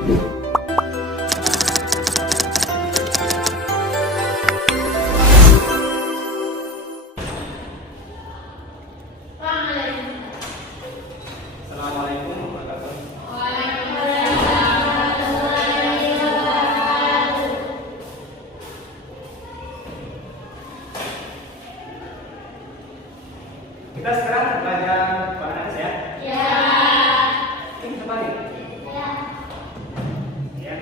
Kita sekarang belajar Quran ya? Ya. Ini kembali? Ya. Ya.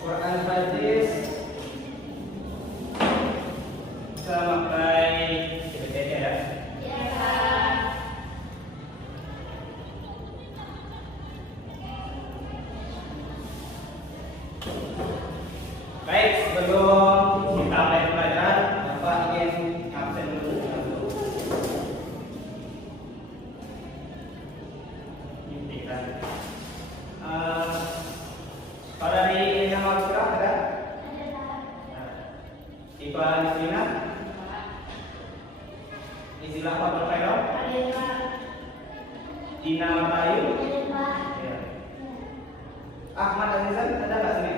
Quran hadis kita pakai PPT ya? Ya. Baik, sebelum kita mulai belajar, Bapak ingin absen dulu. Kalau dari yang mau surah ada? Iqbal Nisrina? Istilah apa berfaedah? Dina Matayu? Ahmad Azizan ada nggak sini?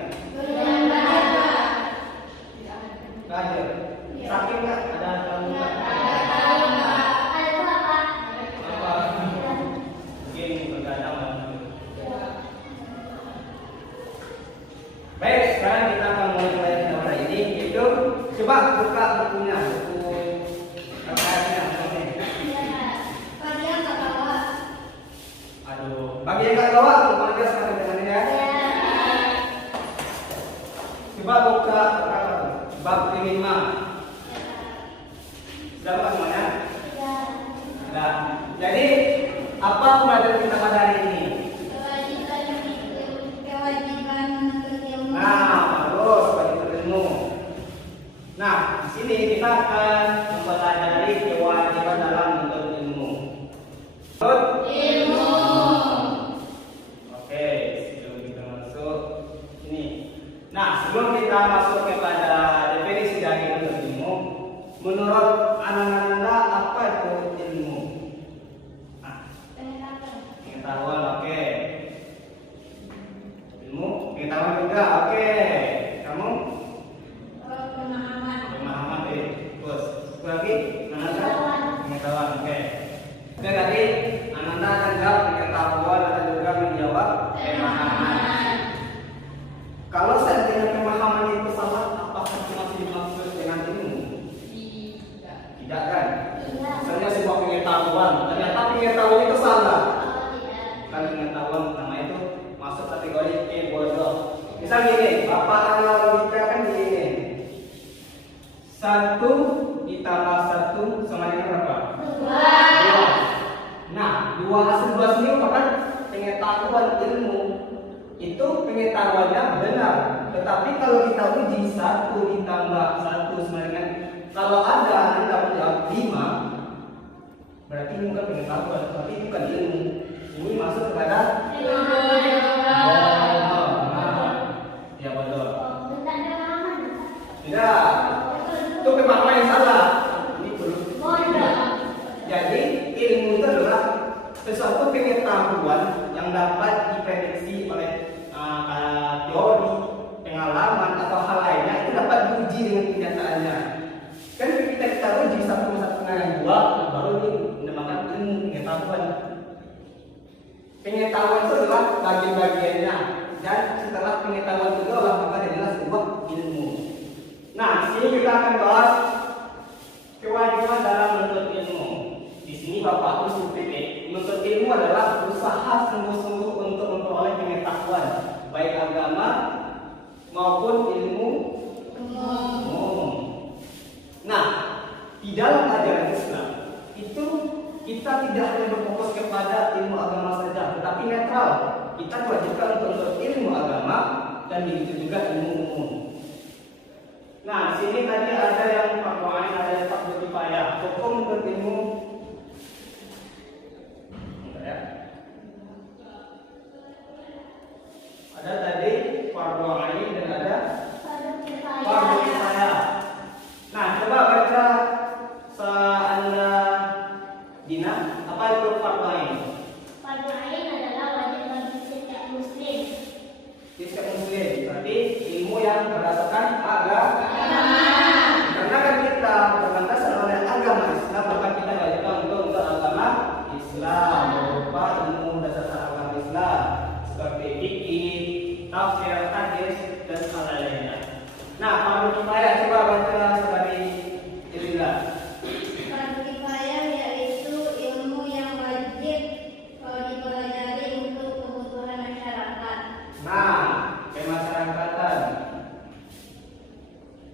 Nggak ada. Sakit nggak? Ada tamu nggak? Baik, sekarang kita akan mulai pelajaran pada ini, yaitu coba buka bukunya, buku LKS-nya. Bagian tak bawa. Aduh, bagi yang nggak bawa, kemana sekarang dengan ini ya? Coba buka bab 5. Sudah buka semuanya? Sudah. Jadi apa pelajaran kita pada hari ini? Nah, terus bagi ilmu. Nah, di sini kita akan mempelajari kewajiban dalam menuntut ilmu. Ilmu. Oke, sebelum kita masuk sini. Nah, sebelum kita masuk kepada definisi dari menuntut ilmu, menurut anak-anak apa itu ilmu? Nah, pengetahuan, oke. Ilmu, pengetahuan juga, oke. Kamu? Pemahaman, terus lagi? Pengetahuan, oke. Oke, tadi Ananda akan jawab pengetahuan dan juga menjawab pemahaman. Kalau seandainya pemahaman itu salah, apakah masih dimaksud dengan ilmu? Tidak kan? Misalnya sebuah pengetahuan, ternyata pengetahuan itu salah. Kan pengetahuan nama itu masuk kategori bodoh. Misal gini, bapak analogikan kan gini. 1 ditambah 1 sama dengan berapa? 2. Nah, 2 sini merupakan pengetahuan ilmu. Itu pengetahuannya benar. Tetapi kalau kita uji 1 ditambah 1 sama dengan, kalau ada Anda menjawab 5, berarti ini bukan pengetahuan, tapi bukan ilmu. Ini masuk kepada ya betul. Tidak, itu pemahaman yang salah. Ini belum. Jadi ilmu itu adalah sesuatu pengetahuan yang dapat diprediksi oleh teori, pengalaman atau hal lainnya, itu dapat diuji dengan kenyataannya. Kan kita uji 1+1 2, baru ini mendapatkan ilmu pengetahuan. Pengetahuan itu adalah bagian-bagiannya, dan setelah pengetahuan itu maka adalah sebuah ilmu. Nah, di sini kita akan bahas kewajiban dalam menuntut ilmu. Di sini Bapak tulis titik. Menuntut ilmu adalah usaha sungguh-sungguh untuk memperoleh pengetahuan, baik agama maupun ilmu umum. Nah, di dalam ajaran Islam itu kita tidak hanya berfokus kepada ilmu agama saja, tetapi netral. Kita diwajibkan untuk ilmu agama dan begitu juga ilmu umum. Nah, di sini tadi ada yang fardu ain, ada yang fardu kifayah. Hukum untuk ilmu ya. Ada tadi fardu ain dan ada fardu kifayah. Nah, coba baca Anda Dina, apa itu fardu ain? Fardu ain adalah wajib bagi setiap berupa ilmu dasar agama Islam seperti fikih, tafsir, hadis dan hal lainnya. Nah, fardu kifayah coba baca sekali Irillah. Fardu kifayah yaitu ilmu yang wajib dipelajari untuk kebutuhan masyarakat. Nah, kemasyarakatan.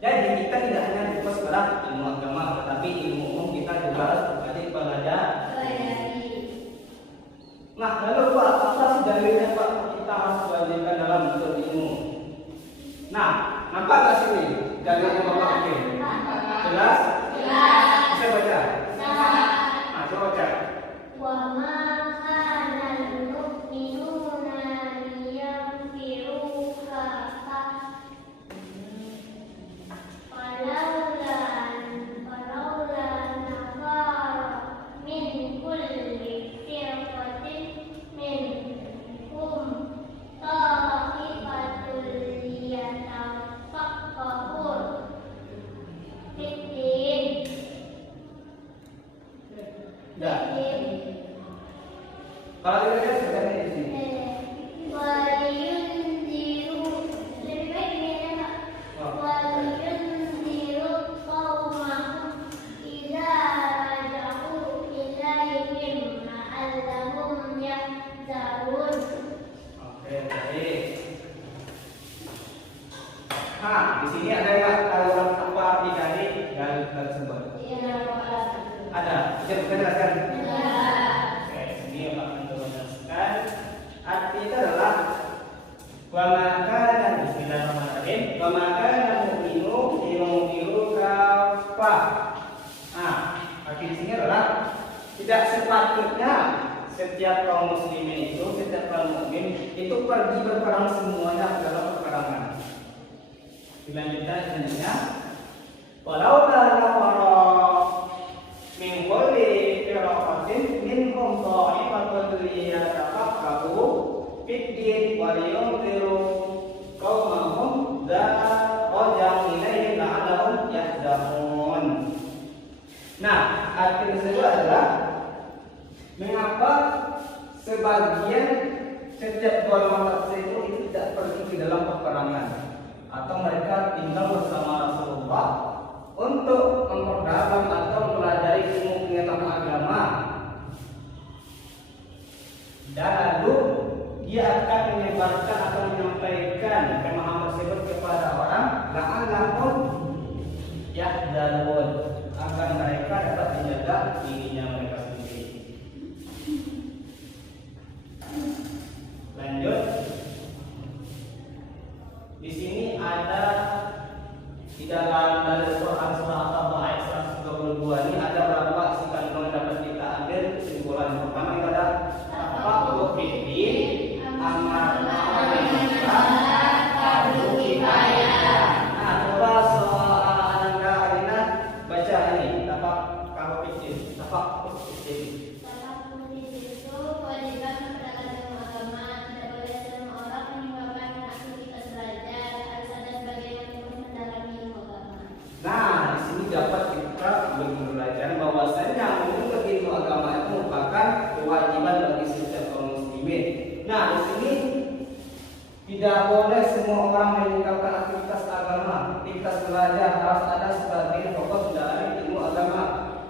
Jadi kita tidak hanya fokus pada ilmu agama, tetapi ilmu umum kita juga harus pelajari. Nah, lalu Pak, apa sih dalilnya Pak kita harus wajibkan dalam bentuk ilmu? Nah, nampak nggak sini dalilnya Bapak Oke? Jelas? Jelas. Bisa baca? Nah, coba baca. Wa ma kana al-mu'minuna liyanfiru kafah falawla nafara min kulli firqatin minhum ta'ifatul liyatafaqahu fid-din. Ya. Kalau tidak ada sebenarnya di sini. Waliyunziru lebih baik ini ya Pak. Waliyunziru qaumahum idza raja'u ilaihim la'allahum yahzarun. Oke, baik. Nah, di sini ada nggak tahu apa arti dari dalil tersebut? Iya Pak. Ada. Bisa jelaskan? Ya. Oke, ini Pak untuk menjelaskan. Arti itu adalah wa maka dan bismillahirrahmanirrahim. Wa maka dan mu'minu kafah. Nah, arti di sini adalah tidak sepatutnya setiap kaum muslimin itu, setiap kaum mukmin itu pergi berperang semuanya dalam peperangan. Dilanjutkan selanjutnya, walau nafara min kulli firqatin minhum ta'ifatun liyatafaqahu fid-din wa liyunziru qaumahum raja'u ilaihim la'allahum yahdharun. Nah, arti tersebut adalah mengapa sebagian setiap golongan tersebut itu tidak pergi ke dalam peperangan atau mereka tinggal bersama Rasulullah untuk memperdalam atau mempelajari ilmu pengetahuan agama, dan lalu dia akan menyebarkan atau menyampaikan pemahaman tersebut kepada orang la'allahum yahdharun, agar mereka dapat menjaga dirinya mereka sendiri. Lanjut. Di sini ada di dalam dalil Quran surah At-Taubah ayat 122 ini ada beberapa isi kandungan yang dapat kita ambil kesimpulan. Yang pertama itu ada tafaqquh fiddin, amar ma'ruf nahi anil munkar, fardu kifayah. Nah, coba soal Anda Alina baca ini tafaqquh fiddin. Tafaqquh fiddin. Tafaqquh itu kewajiban mempelajari ilmu agama. Tidak boleh semua orang meninggalkan aktivitas belajar. Harus ada sebagian yang mendalami ilmu agama. Nah, di sini dapat kita belajar bahwasanya menuntut ilmu agama itu merupakan kewajiban bagi setiap kaum muslimin. Nah, di sini tidak boleh semua orang meninggalkan aktivitas agama, aktivitas belajar, harus ada sebagian fokus dari ilmu agama.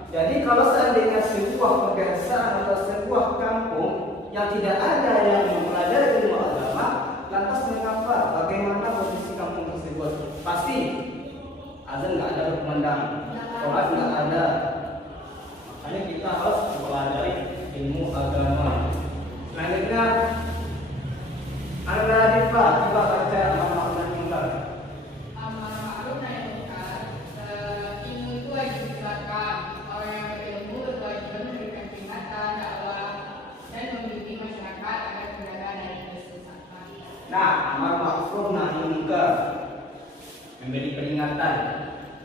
Jadi kalau seandainya sebuah pedesaan atau sebuah kampung yang tidak ada yang mempelajari ilmu agama, lantas mengapa? Bagaimana posisi kampung tersebut? Pasti azan nggak ada berkumandang, sholat nggak ada. Makanya kita harus mempelajari ilmu agama. Selanjutnya, Anda Rifa, coba baca amar ma'ruf nahi munkar. Amar ma'ruf nahi munkar, ilmu itu wajib disilakan. Orang yang berilmu berkewajiban memberikan peringatan, dakwah, dan membimbing masyarakat agar terjaga dari kesesatan. Nah, amar ma'ruf nahi munkar, memberi peringatan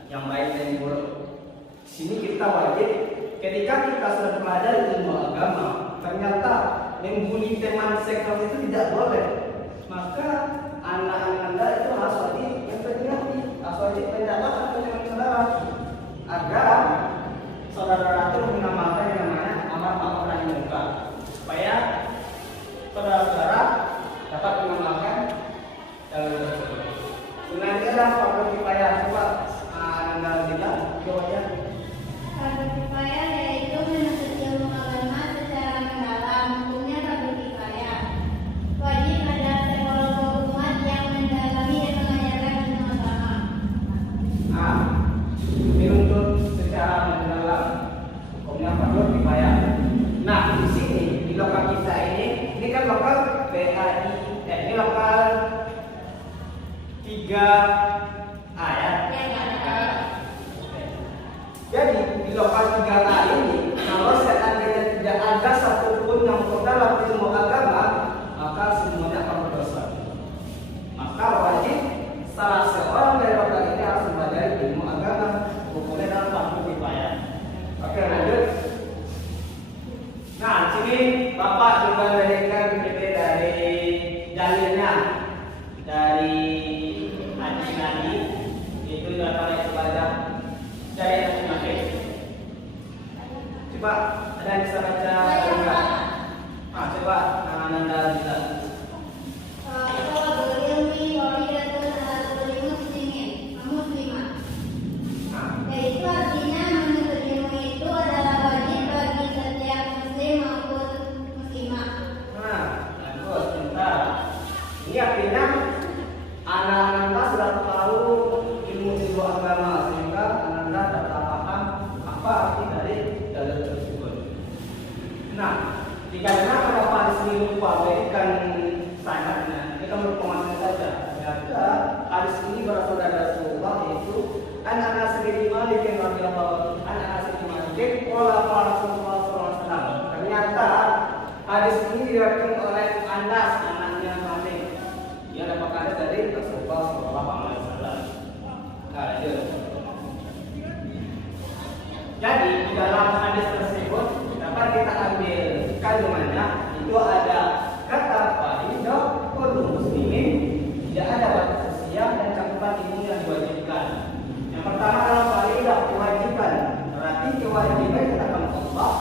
yang baik dan yang buruk. Di sini kita wajib, ketika kita sudah belajar ilmu agama, ternyata membuli teman seksual itu tidak boleh. Maka anak-anak Anda itu harus wajib memperingati, harus wajib mendapatkan dengan saudara, agar saudara itu mengamalkan yang namanya amar ma'ruf nahi munkar. Ini lokal 3A ya. Jadi di lokal 3A ini, kalau seandainya tidak ada satupun yang terdalam ilmu agama, maka semuanya akan berdosa. Maka wajib salah seorang dari lokal ini harus mempelajari ilmu agama, hukumnya dalam fardu kifayah. Oke, lanjut. Nah, sini Bapak juga memberikan dari dalilnya dari hadis Nabi itu dapat ibadah dari hadis Nabi. Coba ada yang bisa baca enggak? Coba Nanda bisa. Yaitu artinya menuntut ilmu itu adalah wajib bagi setiap muslim maupun muslimah. Bagus, pintar. Ini artinya anak-anak sudah tahu ilmu agama sehingga anak-anak dapat paham apa arti dari dalil tersebut. Nah, dikarenakan pada hadis ini lupa berikan sanadnya, kita merupakan saja. Ternyata hadis ini berasal dari Rasulullah, yaitu Anas bin Malik radhiyallahu anhu. Anas bin Malik qala Rasulullah sallallahu alaihi wasallam. Ternyata hadis ini diriwayatkan oleh Anas anaknya Malik. Dia dapat hadis dari Rasulullah sallallahu alaihi wasallam. Lanjut. Jadi di dalam hadis tersebut dapat kita ambil kandungannya, itu ada kata faidah kullu muslimin, tidak ada batas usia dan cakupan ilmu yang diwajibkan. Yang pertama adalah faidah kewajiban, berarti kewajiban katakan Allah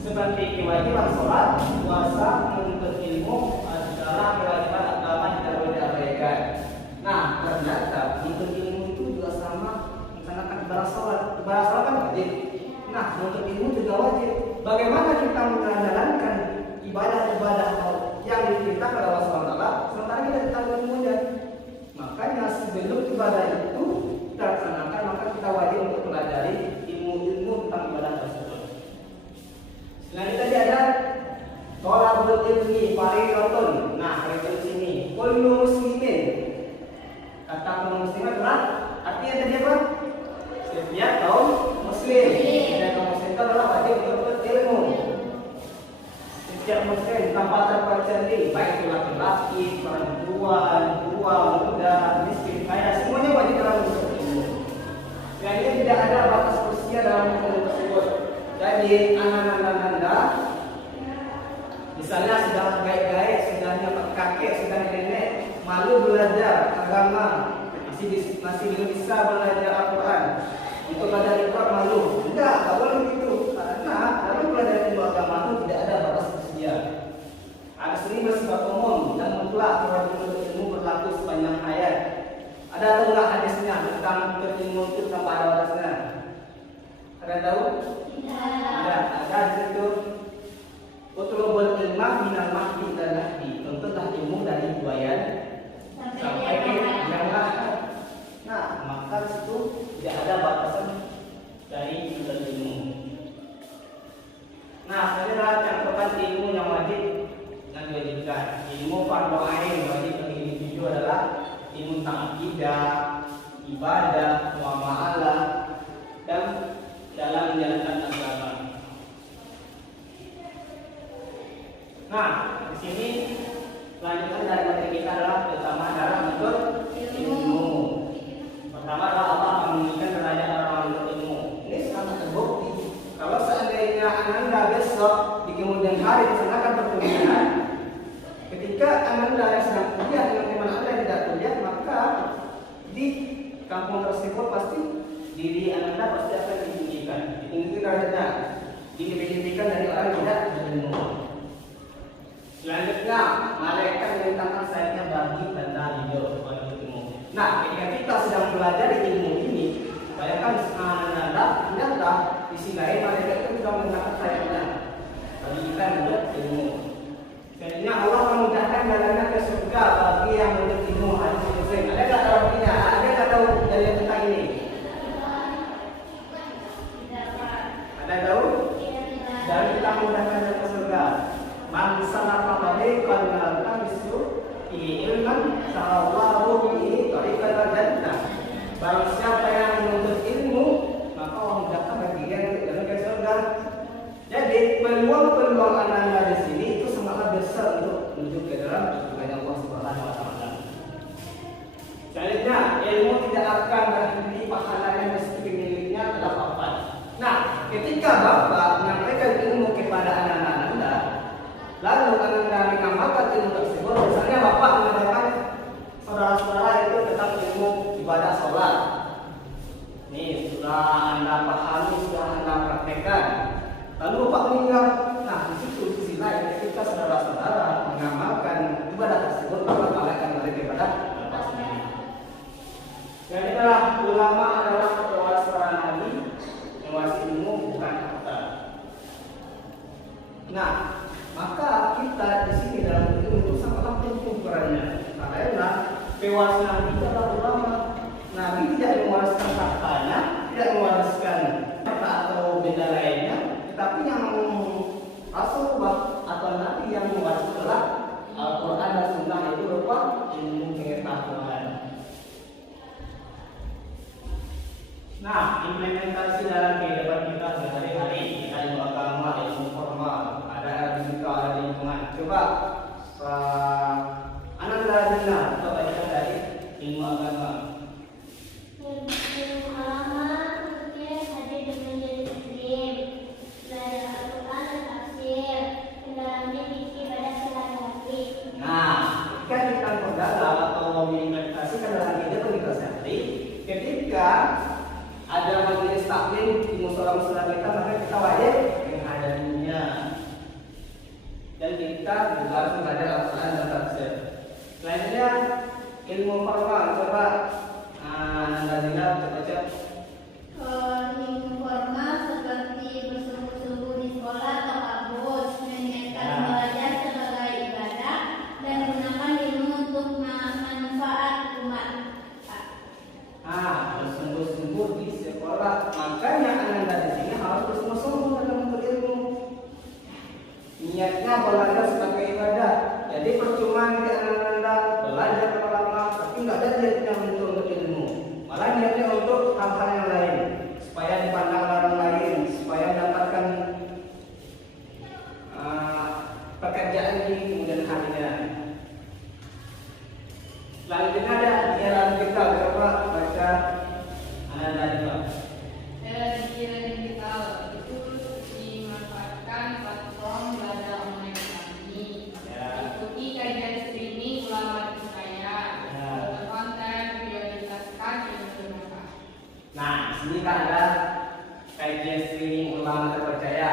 seperti kewajiban sholat, puasa, menuntut ilmu adalah kewajiban agama yang tidak boleh diabaikan. Nah, ternyata menuntut ilmu itu juga sama misalkan ibadah sholat kan wajib. Nah, menuntut ilmu juga wajib. Bagaimana kita menjalankan ibadah-ibadah yang diperintahkan oleh Allah SWT sementara kita tidak tahu ilmunya? Makanya sebelum ibadah itu kita laksanakan, maka kita wajib untuk pelajari ilmu-ilmu tentang ibadah tersebut. Selanjutnya tadi ada thalabul ilmi fardhatun. Nah, itu sini kullu muslimin. Kata kaum muslimat adalah artinya tadi apa? Setiap kaum muslim. Dan kaum muslim itu adalah wajib untuk berilmu. Setiap muslim tanpa terkecuali, baik itu laki-laki, perempuan, tua, muda, miskin, kaya, semuanya wajib dalam menuntut ilmu. Dan ini tidak ada batas usia dalam ilmu tersebut. Jadi anak-anak Anda, misalnya sudah gaik-gaik, sudah dapat kakek, sudah nenek, malu belajar agama, masih belum bisa belajar Al-Quran, untuk belajar Al-Quran malu. Tidak boleh begitu. Karena dalam belajar ilmu agama itu tidak ada batas usia. Hadis ini bersifat umum dan mutlak, kewajiban ilmu berlaku sepanjang hayat. Ada atau enggak hadisnya tentang ilmu itu tanpa ada batasnya? Ada yang tahu? Ada di situ. Utlubul ilmah minal mahdi dan lahdi. Tuntutlah ilmu dari buayan sampai ke yang lahir. Nah, maka di situ tidak ada batasan dari menuntut ilmu. Nah, selanjutnya cakupan ilmu yang wajib dan diwajibkan. Ilmu fardhu ain wajib bagi individu adalah ilmu tentang akidah, ibadah, muamalah, dan dalam menjalankan agama. Nah, di sini lanjutan dari materi kita adalah pertama adalah menuntut ilmu. Pertama adalah Allah akan meninggikan derajat orang menuntut ilmu. Ini sangat terbukti. Kalau seandainya Anda besok di kemudian hari dilaksanakan perkuliahan, ketika Anda yang sedang kuliah dengan teman Anda yang tidak kuliah, maka di kampung tersebut pasti diri Anda pasti akan ditinggikan derajatnya, ditinggikan dari orang yang tidak berilmu. Selanjutnya, malaikat memerintahkan sayapnya bagi tanda hijau pada ilmu. Nah, ketika kita sedang belajar ilmu ini, bayangkan Anda ternyata di sisi lain malaikat itu sudah memerintahkan sayapnya bagi kita menuntut ilmu. Selanjutnya Allah memudahkan jalannya ke surga bagi yang menuntut ilmu. Ada nggak tahu artinya? Ada nggak tahu dari tentang ini? Ada tahu? Dan kita memudahkan jalan ke surga. Man salaka tariqan yaltamisu ilman salallahu bihi tariqal jannah. Barang siapa yang menuntut ilmu, maka Allah mudahkan bagi dia untuk jalan ke surga. Jadi peluang-peluang anak-anak di sini itu sangatlah besar untuk menuju ke dalam surga Allah Subhanahu wa taala. Selanjutnya, ilmu tidak akan berhenti pahalanya meski miliknya adalah bapak. Nah, ketika bapak menyampaikan ilmu kepada anak-anak Anda, lalu Anda mengamalkan ilmu tersebut, misalnya bapak mengatakan saudara-saudara itu tentang ilmu ibadah sholat. Nih, sudah Anda pahami, sudah Anda praktekkan. Lalu bapak meninggal. Nah, di situ sisi lain ketika saudara-saudara mengamalkan ibadah tersebut, bapak akan balik kepada bapak sendiri. Dan itulah ulama adalah pewaris para nabi, mewarisi ilmu bukan harta. Nah, maka kita di sini dalam ilmu itu sangatlah penting perannya. Karena pewaris nabi itu adalah ulama. Nabi tidak mewariskan hartanya, tidak mewariskan harta atau benda lainnya, tetapi yang Rasulullah atau nabi yang mewariskan adalah Al-Quran dan Sunnah, itu berupa ilmu pengetahuan. Nah, implementasi dalam kehidupan kita sehari-hari, kita ilmu agama, ilmu formal, ada juga ada lingkungan. Coba Ananda dengar atau baca dari ilmu agama. Ilmu agama tentunya hadir dengan jadi muslim, belajar Al-Quran dan tafsir, mendalami fikih pada sehari-hari. Nah, ketika kita berdalam atau mengimplementasikan dalam kehidupan kita sehari, ketika ada majelis taklim di musola-musola kita, maka kita wajib menghadirinya. Dan kita juga harus belajar Al-Quran dan tafsir. Selanjutnya ilmu formal, coba Anda dengar, coba baca. Ilmu formal seperti bersungguh-sungguh di sekolah atau kampus, meniatkan belajar sebagai ibadah dan gunakan ilmu untuk manfaat umat. Bersungguh-sungguh di sekolah. Makanya Anda di sini harus bersungguh-sungguh dalam menuntut ilmu. Niatnya belajar sebagai ibadah. Jadi percuma nanti Anda belajar lama, tapi nggak ada niatnya untuk ilmu. Malah niatnya untuk hal-hal yang lain, supaya dipandang orang lain, supaya mendapatkan pekerjaan di kemudian harinya. Selanjutnya ada jalan kita, coba baca Anda juga. Jalan digital itu dimanfaatkan platform belajar online kami. Ikuti kajian streaming ulama terpercaya. Konten prioritaskan ilmu bermanfaat. Nah, sini kan ada kajian streaming ulama terpercaya.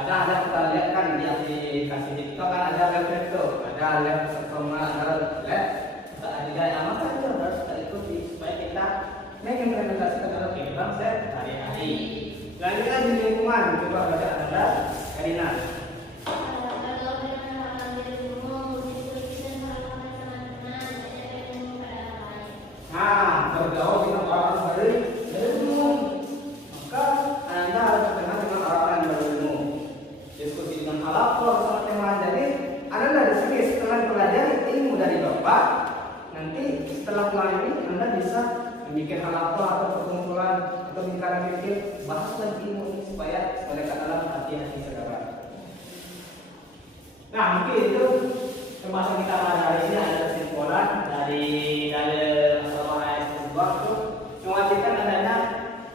Ada kita lihat kan di aplikasi TikTok kan ada web itu, ada lab bersama, ada lab. Maka itu harus kita ikuti supaya kita mengimplementasikan dalam kehidupan sehari-hari. Selanjutnya di lingkungan, coba baca Anda, Karina. Kalau dengan hal ilmu, diskusi dan hal-hal teman-teman, belajar ilmu pada orang lain. Nah, bergaul dengan orang berilmu, maka Anda harus berkenal dengan orang yang berilmu. Diskusi dengan hal bersama teman. Jadi Anda di sini setelah belajar ilmu dari Bapak, nanti setelah pulang ini Anda bisa membuat hal atau perkumpulan atau bicara pikir, bahas lagi ilmu ini supaya mereka dalam hati-hati saudara. Nah, mungkin itu pembahasan kita pada hari ini. Ada kesimpulan dari waktu mewajibkan adanya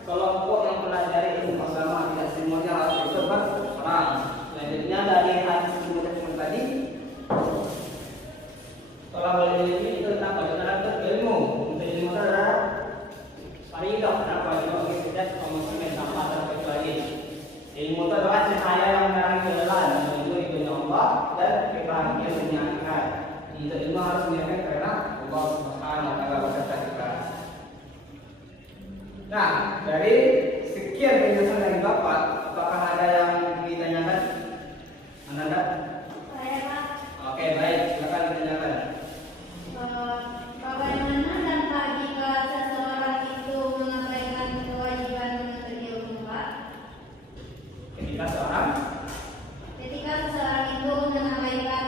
kelompok yang pelajari ilmu agama, tidak semuanya harus ikut berperang. Selanjutnya dari hadis sebelumnya tadi, kalau boleh ilmu itu tentang bagaimana ilmu. Untuk ilmu adalah faridah, kenapa juga tidak promosi tanpa terkecuali. Ilmu itu adalah cahaya yang menerangi kegelapan menuju ridhonya Allah dan kebahagiaan dunia akhirat. Itu ilmu harus dinyatakan karena Allah Subhanahu wa taala berkata kita. Nah, dari sekian penjelasan dari Bapak, apakah ada yang ditanyakan? Anda? Saya Pak. Oke, baik, silakan ditanyakan. Bagaimana dampak jika seseorang itu mengabaikan kewajiban menuntut ilmu, Pak? Ketika seseorang Ketika seseorang itu mengabaikan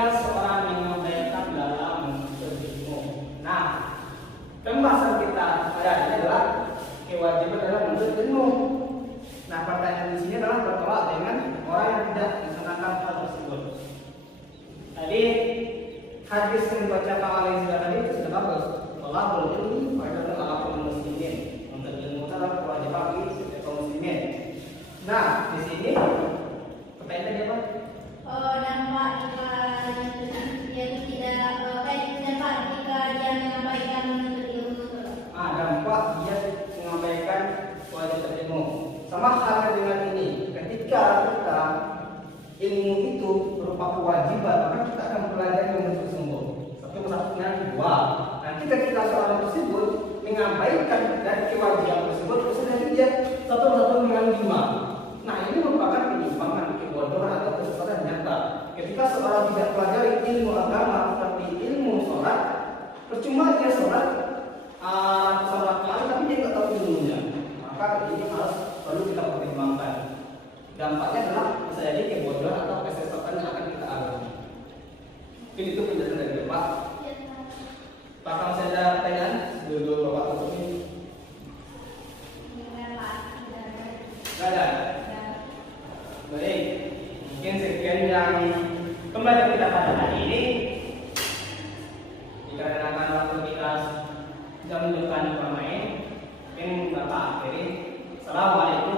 ketika seorang menyampaikan dalam menuntut ilmu. Nah, pembahasan kita pada ini adalah kewajiban dalam menuntut ilmu. Nah, pertanyaan di sini adalah bertolak dengan orang yang tidak melaksanakan hal tersebut. Tadi hadis yang dibaca Pak Ali tadi itu sudah bagus. Allah berilmu pada kaum muslimin. Untuk ilmu adalah kewajiban bagi kaum muslimin. Nah, di sini pertanyaannya apa? Dampak jika dia tidak dampak jika dia mengabaikan menuntut ilmu. Dampak dia mengabaikan kewajiban ilmu. Sama halnya dengan ini, ketika kita ilmu itu berupa kewajiban, maka kita akan pelajari menuntut sembuh. Satunya dua. Nanti ketika seorang tersebut mengabaikan dari kewajiban tersebut, misalnya dia satu mengandung lima. Nah, ini merupakan penyimpangan, kebodohan atau kesesatan nyata. Ketika seorang tidak pelajari ilmu agama seperti ilmu sholat, percuma dia sholat kali tapi dia tidak tahu ilmunya. Maka ini harus perlu kita pertimbangkan. Dampaknya adalah bisa jadi kebodohan atau kesesatan yang akan kita alami. Mungkin itu penjelasan dari Bapak. Pak, kalau saya ada pertanyaan, dulu Bapak tutup ini. Tidak ada. Baik, mungkin sekian yang pembelajaran kita pada hari ini. Dikarenakan waktu kita jam depan bermain, mungkin Bapak akhiri. Assalamualaikum.